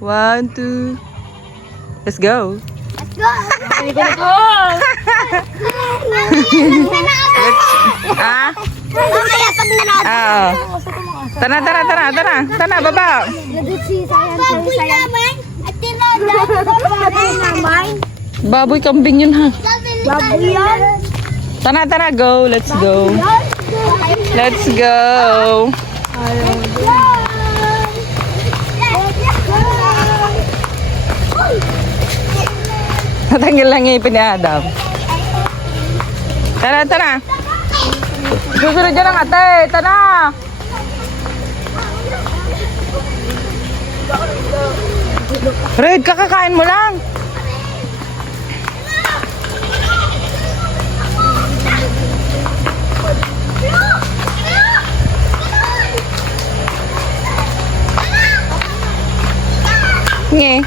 1, 2. Let's go. Let's go! Ah? Mamaya pag nanood. Oo. Tara, tara, tara, tara. Tara, baba. Baboy naman. At baboy naman. Baboy kambing yun ha. Baboy yan. Tara, tara, go. Let's go. Let's go. Natanggal lang yung ipin ni Adam. Tara, tara. Susunod ka lang ate. Tara. Red, kakakain mo lang. Nge.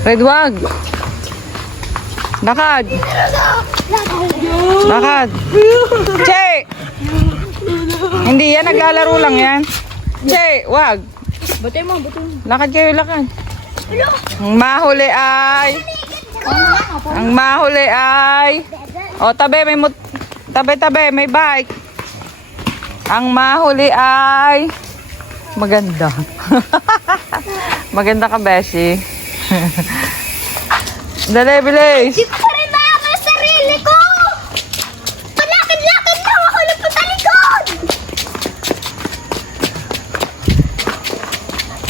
Red, wag. Lakad. Lakad. Che! Hindi yan, naglalaro lang yan. Che, wag. Batay mo, batay mo. Lakad kayo, lakad. Ang mahuli ay... Ang mahuli ay... O, tabi, may tabi, may bike. Ang mahuli ay... Maganda. Maganda ka, Beshi. Dali, bilis. Di ko pa rin maamal sarili ko! Palakad-lakad lang ako na patalikod!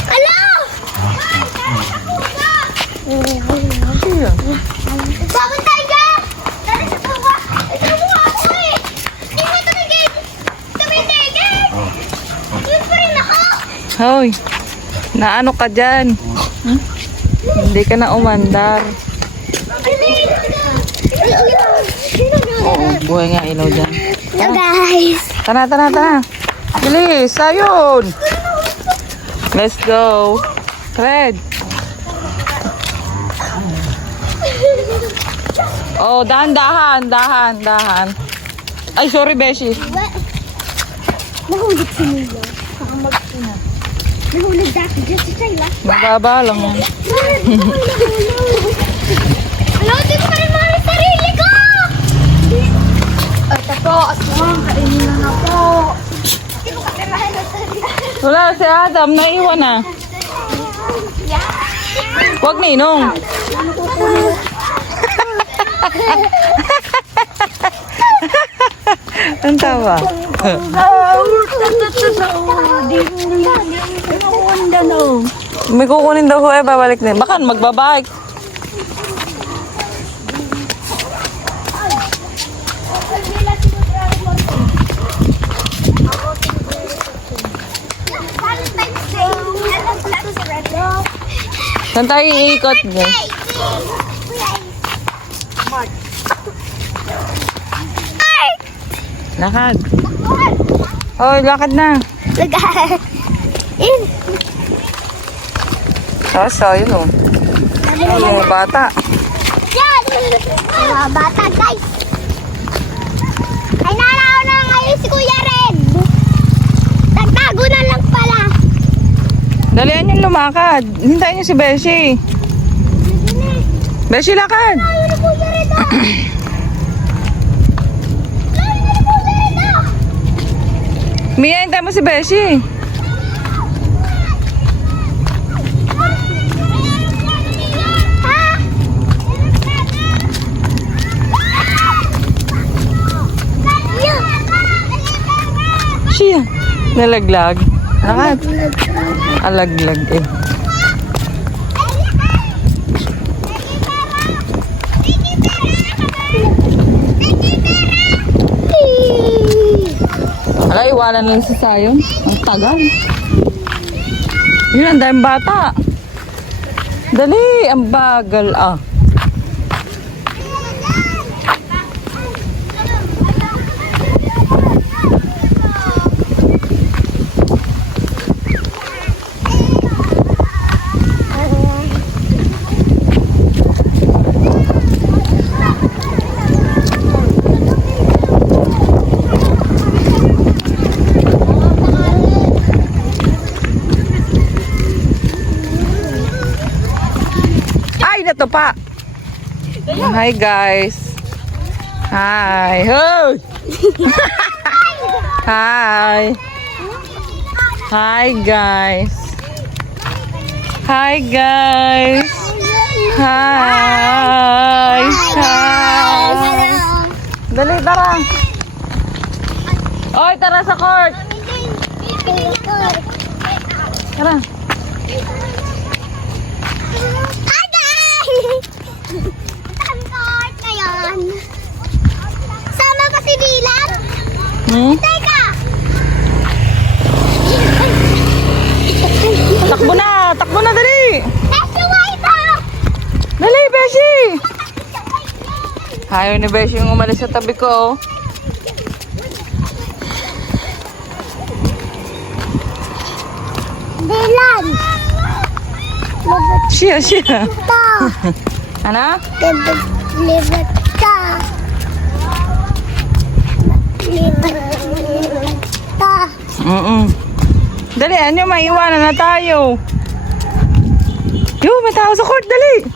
Hello! Babon tayo ka! Dali sa buka! Ito mo ako eh! Hindi mo tumigil! Tumigil! Yun pa rin ako! Hoy, naano ka dyan? Hindi ka na umandar. Oo, buhay nga ilaw dyan. Hello guys! Tara, tara, tara. Bilis, ayun. Let's go. Red. Oh, dahan, dahan, dahan, dahan. Ay, sorry, Beshi. Nahulog si Milo. Nahulog dati dyan si Shayla. Mababa lang yan. Hello, di ko pa rin mahal ang sarili ko! Ito po, aswang, kainin na na po. Di ko kasi mahal ang sarili ko. Wala, si Adam, naiwan na. Huwag ninong. Ang tawa. May kukunin daw ko eh, babalik na. Baka magbabike. Saan tayo iikot? Lakad. Hoy, lakad na. In. Tapos, yun o. Ay, mga bata. Yan! Mga bata, guys! Ay, naraw na ngayon si Kuya Red! Nagtago na lang pala! Dalian yung lumakad. Hintayin niyo si Beshi. Beshi, lakad. Layo na Kuya Red, ah! Layo na Kuya Red, ah! Mia, hintayin mo si Beshi. Ha? Siya. Nalaglag. Lakad. Alaglag eh. Ala, iwanan lang sa sayon. Ang tagal. Yun, ang daming bata. Dali, ang bagal ah. Hi guys. Hi. Hey! Hi. Hi guys. Hi guys. Hi. Hi. Dali, tara. Oy, tara sa court. Tara. Sama ka si Dylan? Hmm? Teka! Takbo na, dali. Beshi, wait ah! Dali, Beshi. Ayaw ni Beshi yung umalis sa tabi ko. Dylan! Siya. Ito! Ano? Libat ka! Libat ka! Dali, anyo, maiwanan na tayo. Yo, may tao sa court, dali.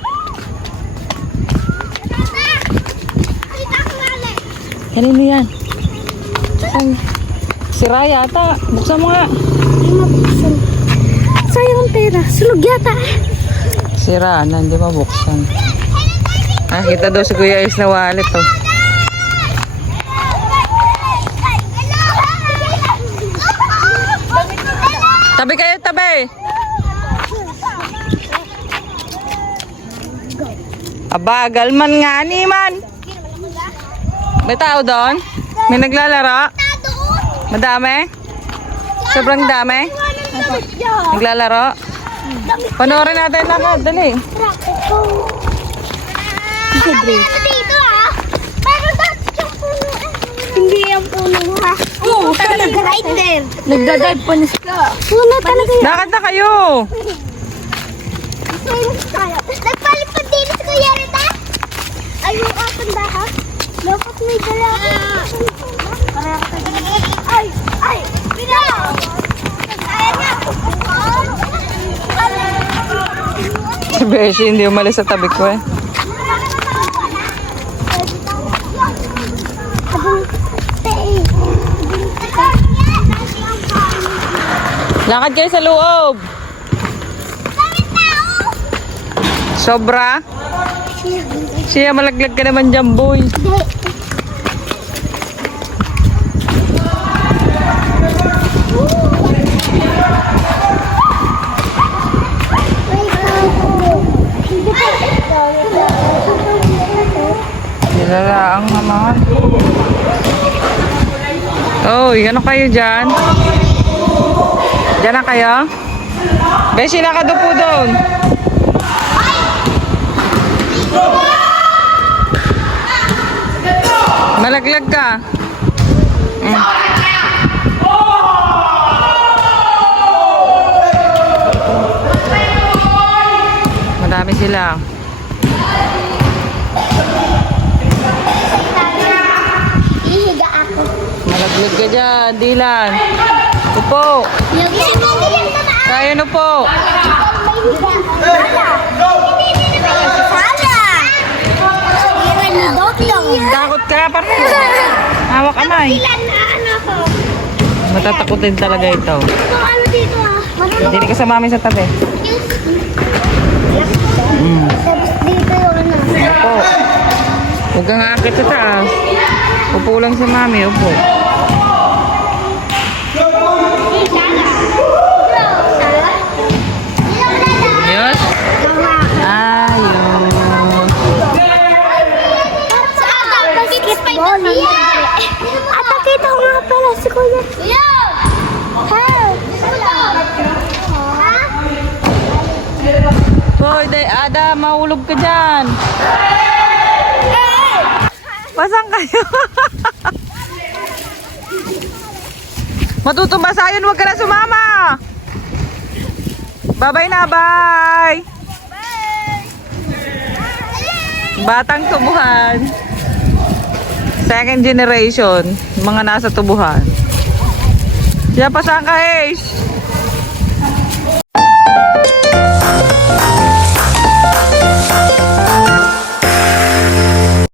Kanino yan? Saan? Si Raya ata. Buksan mo nga. Sayang ang pera. Sulog yata. Sira na, hindi mabuksan. Nakita daw si Kuya Is na wallet, oh. Tabi kayo, tabi. Abagal man nga ni man. May tao doon? May naglalaro? Madami? Sobrang dami? Naglalaro? Panoorin natin lahat, dali. Dito ah. Pero dati yung puno. Hindi yung puno ha. Oo, talaga right there. Nagdadive pa na sila. Puno talaga yun. Lakad na kayo. Nagpalipad din si Kuya Rita. Ay, yung open ba ha? Dapat may dala. Ay, pinala. Ayan nga. Si Beshi hindi umalis sa tabi ko eh. Lakad kayo sa loob. Sobra? Siya, malaglag ka naman dyan, boy. Nilala ang naman. Oy, ano kayo dyan? Dyan na kayo? Beshi, nakadupo doon. Malaglag ka. Madami sila. Ihiga ako. Malaglag ka dyan, Dylan. Upo. Kaya na po. Takot ka pa rin. Hawak kamay. Matatakotin talaga ito. Ano dito ah? Hindi ka sa mami sa tabi. Tapos dito yung ano. Upo. Huwag kang aakit sa taas. Upo lang si mami, upo. Ayos? Ayos. At nakita ko nga pala si Kuya. Kuya! Hoy, Ada, mahulog ka dyan. Pasang kayo. Matutumba yun, huwag ka na sumama. Bye-bye na, bye. Batang tubuhan. Second generation, mga nasa tubuhan. Siya, pasang ka, Ace.